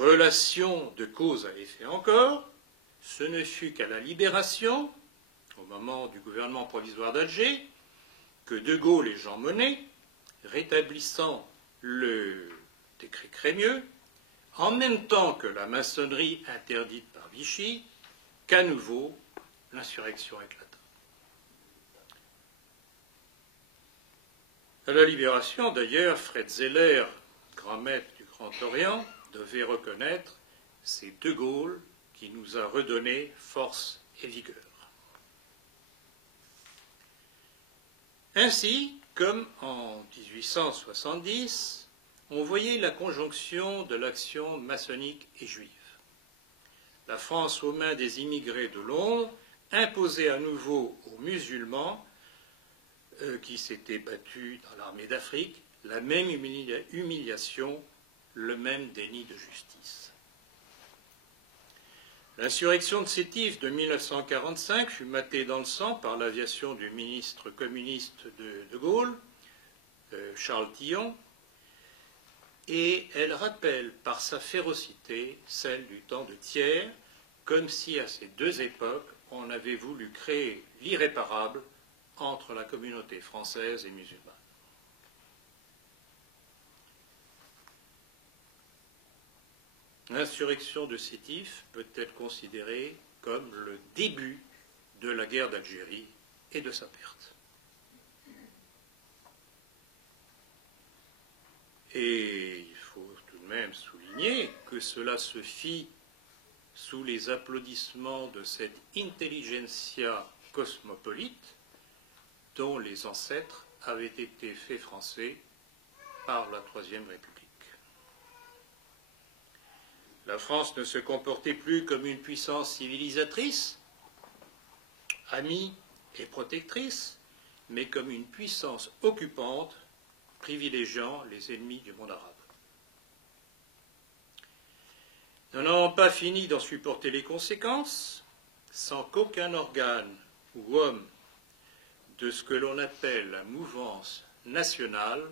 relation de cause à effet encore, ce ne fut qu'à la Libération, au moment du gouvernement provisoire d'Alger, que De Gaulle et Jean Monnet, rétablissant le décret Crémieux, en même temps que la maçonnerie interdite par Vichy, qu'à nouveau l'insurrection éclata. À la Libération, d'ailleurs, Fred Zeller, grand maître du Grand Orient, devait reconnaître « c'est De Gaulle qui nous a redonné force et vigueur ». Ainsi, comme en 1870, on voyait la conjonction de l'action maçonnique et juive. La France, aux mains des immigrés de Londres, imposait à nouveau aux musulmans qui s'étaient battus dans l'armée d'Afrique la même humiliation, le même déni de justice. L'insurrection de Sétif de 1945 fut matée dans le sang par l'aviation du ministre communiste de Gaulle, Charles Tillon, et elle rappelle par sa férocité celle du temps de Thiers, comme si à ces deux époques on avait voulu créer l'irréparable entre la communauté française et musulmane. L'insurrection de Sétif peut être considérée comme le début de la guerre d'Algérie et de sa perte. Et il faut tout de même souligner que cela se fit sous les applaudissements de cette intelligentsia cosmopolite dont les ancêtres avaient été faits français par la Troisième République. La France ne se comportait plus comme une puissance civilisatrice, amie et protectrice, mais comme une puissance occupante, privilégiant les ennemis du monde arabe. Nous n'avons pas fini d'en supporter les conséquences, sans qu'aucun organe ou homme de ce que l'on appelle la mouvance nationale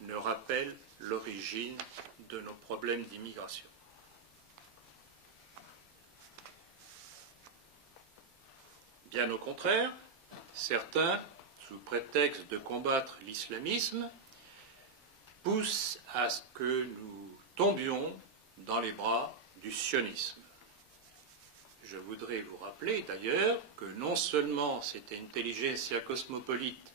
ne rappelle l'origine de nos problèmes d'immigration. Bien au contraire, certains, sous prétexte de combattre l'islamisme, poussent à ce que nous tombions dans les bras du sionisme. Je voudrais vous rappeler d'ailleurs que non seulement cette intelligentsia cosmopolite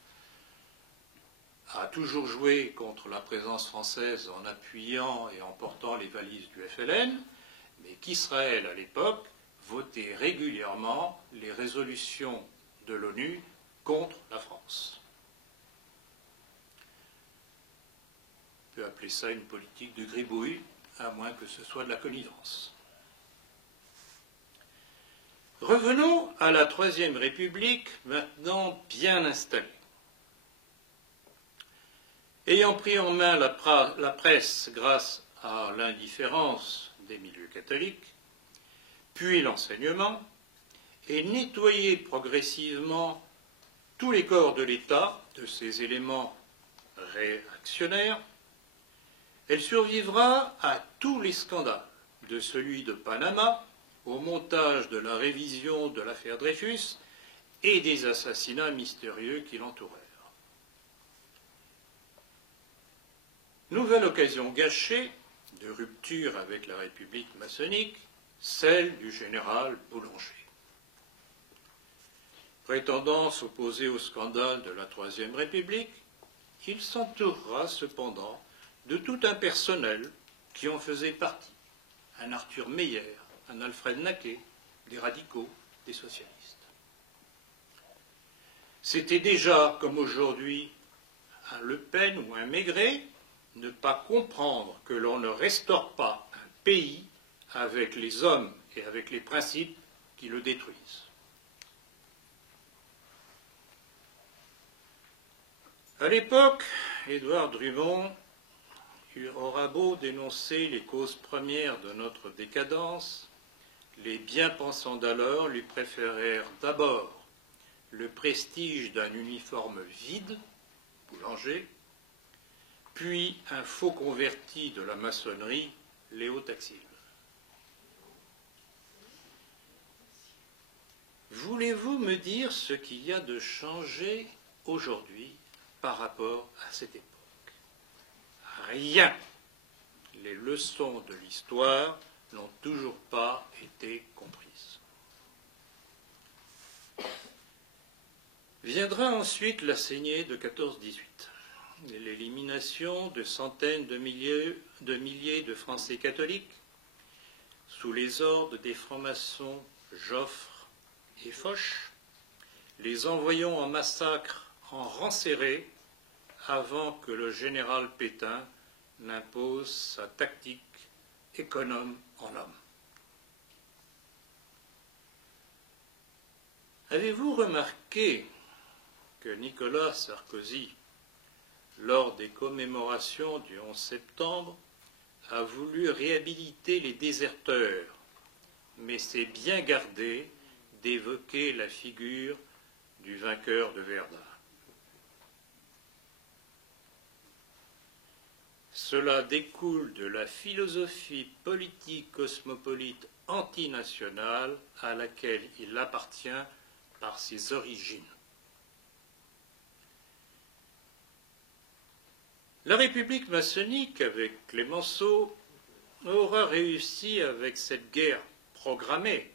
a toujours joué contre la présence française en appuyant et en portant les valises du FLN, mais qu'Israël à l'époque votait régulièrement les résolutions de l'ONU contre la France. On peut appeler ça une politique de gribouille, à moins que ce soit de la connivence. Revenons à la Troisième République, maintenant bien installée. Ayant pris en main la presse grâce à l'indifférence des milieux catholiques, puis l'enseignement, et nettoyer progressivement tous les corps de l'État de ces éléments réactionnaires, elle survivra à tous les scandales, de celui de Panama au montage de la révision de l'affaire Dreyfus et des assassinats mystérieux qui l'entourèrent. Nouvelle occasion gâchée de rupture avec la République maçonnique, celle du général Boulanger. Prétendant s'opposer au scandale de la Troisième République, il s'entourera cependant de tout un personnel qui en faisait partie, un Arthur Meyer, un Alfred Naquet, des radicaux, des socialistes. C'était déjà, comme aujourd'hui, un Le Pen ou un Maigret, ne pas comprendre que l'on ne restaure pas un pays avec les hommes et avec les principes qui le détruisent. À l'époque, Édouard Drummond aura beau dénoncer les causes premières de notre décadence, les bien-pensants d'alors lui préférèrent d'abord le prestige d'un uniforme vide, Boulanger, puis un faux converti de la maçonnerie, Léo Taxil. Voulez-vous me dire ce qu'il y a de changé aujourd'hui par rapport à cette époque? Rien. Les leçons de l'histoire n'ont toujours pas été comprises. Viendra ensuite la saignée de 14-18, l'élimination de centaines de milliers de Français catholiques sous les ordres des francs-maçons Joffre et Foch, les envoyant en massacre en rang serré avant que le général Pétain n'impose sa tactique économe en homme. Avez-vous remarqué que Nicolas Sarkozy, lors des commémorations du 11 septembre, a voulu réhabiliter les déserteurs, mais s'est bien gardé d'évoquer la figure du vainqueur de Verdun? Cela découle de la philosophie politique cosmopolite antinationale à laquelle il appartient par ses origines. La République maçonnique, avec Clémenceau, aura réussi avec cette guerre programmée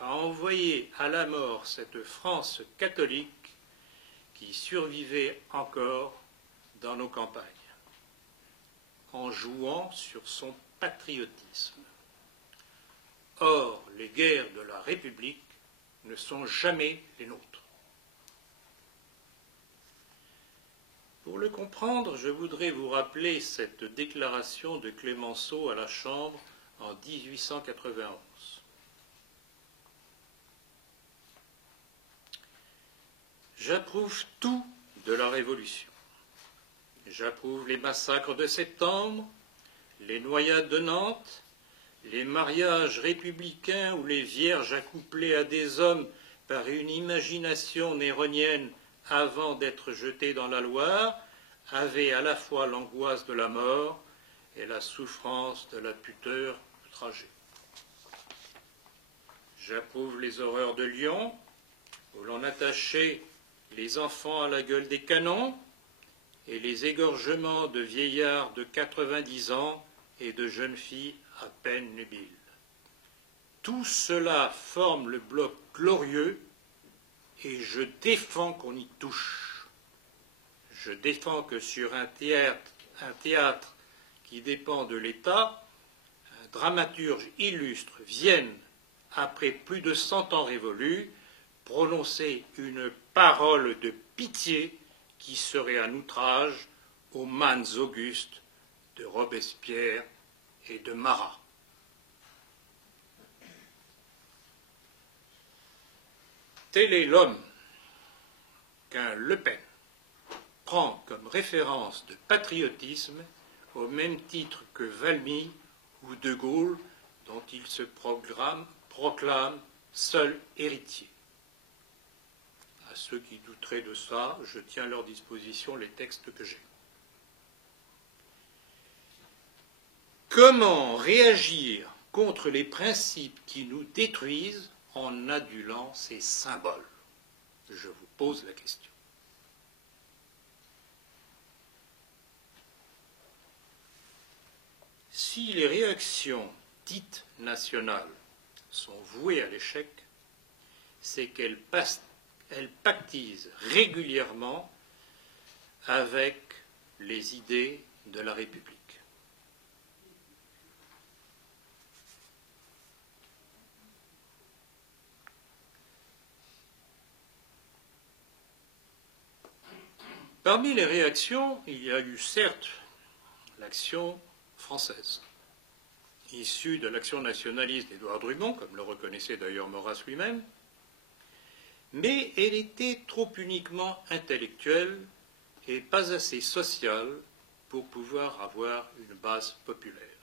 à envoyer à la mort cette France catholique qui survivait encore dans nos campagnes, en jouant sur son patriotisme. Or, les guerres de la République ne sont jamais les nôtres. Pour le comprendre, je voudrais vous rappeler cette déclaration de Clémenceau à la Chambre en 1891. J'approuve tout de la Révolution. J'approuve les massacres de septembre, les noyades de Nantes, les mariages républicains où les vierges accouplées à des hommes par une imagination néronienne avant d'être jetées dans la Loire avaient à la fois l'angoisse de la mort et la souffrance de la pudeur outragée. J'approuve les horreurs de Lyon, où l'on attachait les enfants à la gueule des canons, et les égorgements de vieillards de 90 ans et de jeunes filles à peine nubiles. Tout cela forme le bloc glorieux et je défends qu'on y touche. Je défends que sur un théâtre qui dépend de l'État, un dramaturge illustre vienne, après plus de 100 ans révolus, prononcer une parole de pitié qui serait un outrage aux mânes augustes de Robespierre et de Marat. Tel est l'homme qu'un Le Pen prend comme référence de patriotisme au même titre que Valmy ou De Gaulle, dont il se proclame seul héritier. À ceux qui douteraient de ça, je tiens à leur disposition les textes que j'ai. Comment réagir contre les principes qui nous détruisent en adulant ces symboles? Je vous pose la question. Si les réactions dites nationales sont vouées à l'échec, c'est qu'elles pactisent régulièrement avec les idées de la République. Parmi les réactions, il y a eu certes l'action française, issue de l'action nationaliste d'Édouard Drummond, comme le reconnaissait d'ailleurs Maurras lui-même, mais elle était trop uniquement intellectuelle et pas assez sociale pour pouvoir avoir une base populaire.